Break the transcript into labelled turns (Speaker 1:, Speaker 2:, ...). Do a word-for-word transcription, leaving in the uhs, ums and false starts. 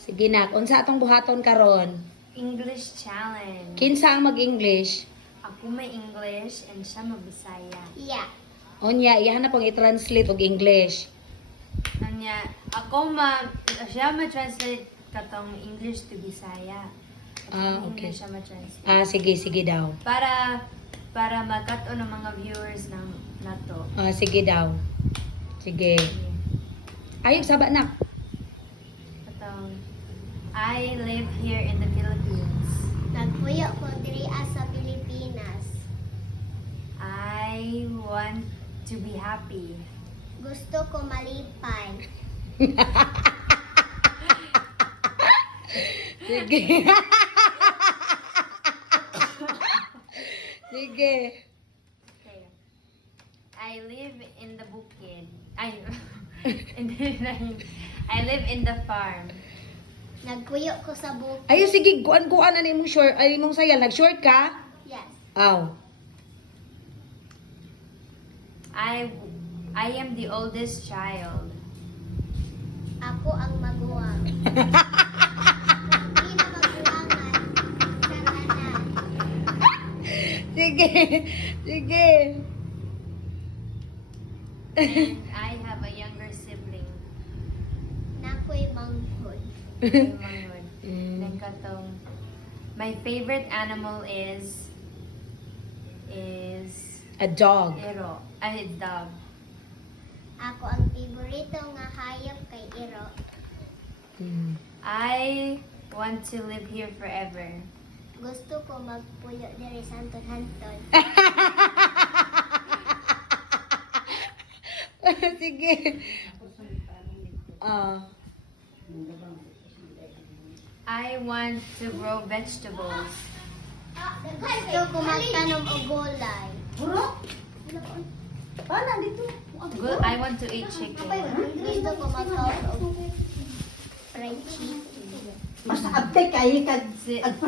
Speaker 1: Sige nak, unsa atong buhaton karon?
Speaker 2: English challenge.
Speaker 1: Kinsa ang mag-English?
Speaker 2: Ako may English and siya mabisaya.
Speaker 3: Yeah.
Speaker 1: Onya, iyahan na pong i-translate og English.
Speaker 2: Anya, ako ma siya ma-translate katong English to Bisaya.
Speaker 1: Ah, okay.
Speaker 2: English siya ma-translate.
Speaker 1: Ah, sige, sige daw.
Speaker 2: Para para magkato ng mga viewers ng nato.
Speaker 1: Ah, sige daw. Sige. Ayog saba nak.
Speaker 2: Katong I live here in the Philippines.
Speaker 3: Nagpuyo ko diri sa Pilipinas.
Speaker 2: I want to be happy.
Speaker 3: Gusto ko malipay.
Speaker 1: Sige. Sige.
Speaker 2: Okay. I live in the bukid. I in the, I live in the farm.
Speaker 3: Nagpuyo ko sa bukid.
Speaker 1: Ayo sige, kuan-kuan na imong short, ay imong sayal, nag-short ka?
Speaker 3: Yes.
Speaker 1: Aw.
Speaker 2: I I am the oldest child.
Speaker 3: Ako ang maguwang. Hindi na magkulangan sa tanan.
Speaker 1: Sige. Sige.
Speaker 2: And I have a younger sibling.
Speaker 3: Nakoy manghod.
Speaker 2: Yung mga yun.
Speaker 1: Mm.
Speaker 2: Then katong, my favorite animal is is
Speaker 1: A dog.
Speaker 2: iro. Ay, dog.
Speaker 3: Ako ang paborito nga hayop kay Iro.
Speaker 1: Mm.
Speaker 2: I want to live here forever.
Speaker 3: Gusto ko magpuyo diri sa Anton-Anton.
Speaker 1: Sige. Ah.
Speaker 2: I want to grow vegetables.
Speaker 3: Gusto ko magtanom og gulay.
Speaker 2: Gu- I want to eat chicken.
Speaker 3: Gusto ko magkaon og fried chicken.
Speaker 4: Mas abte kay kag
Speaker 2: Si-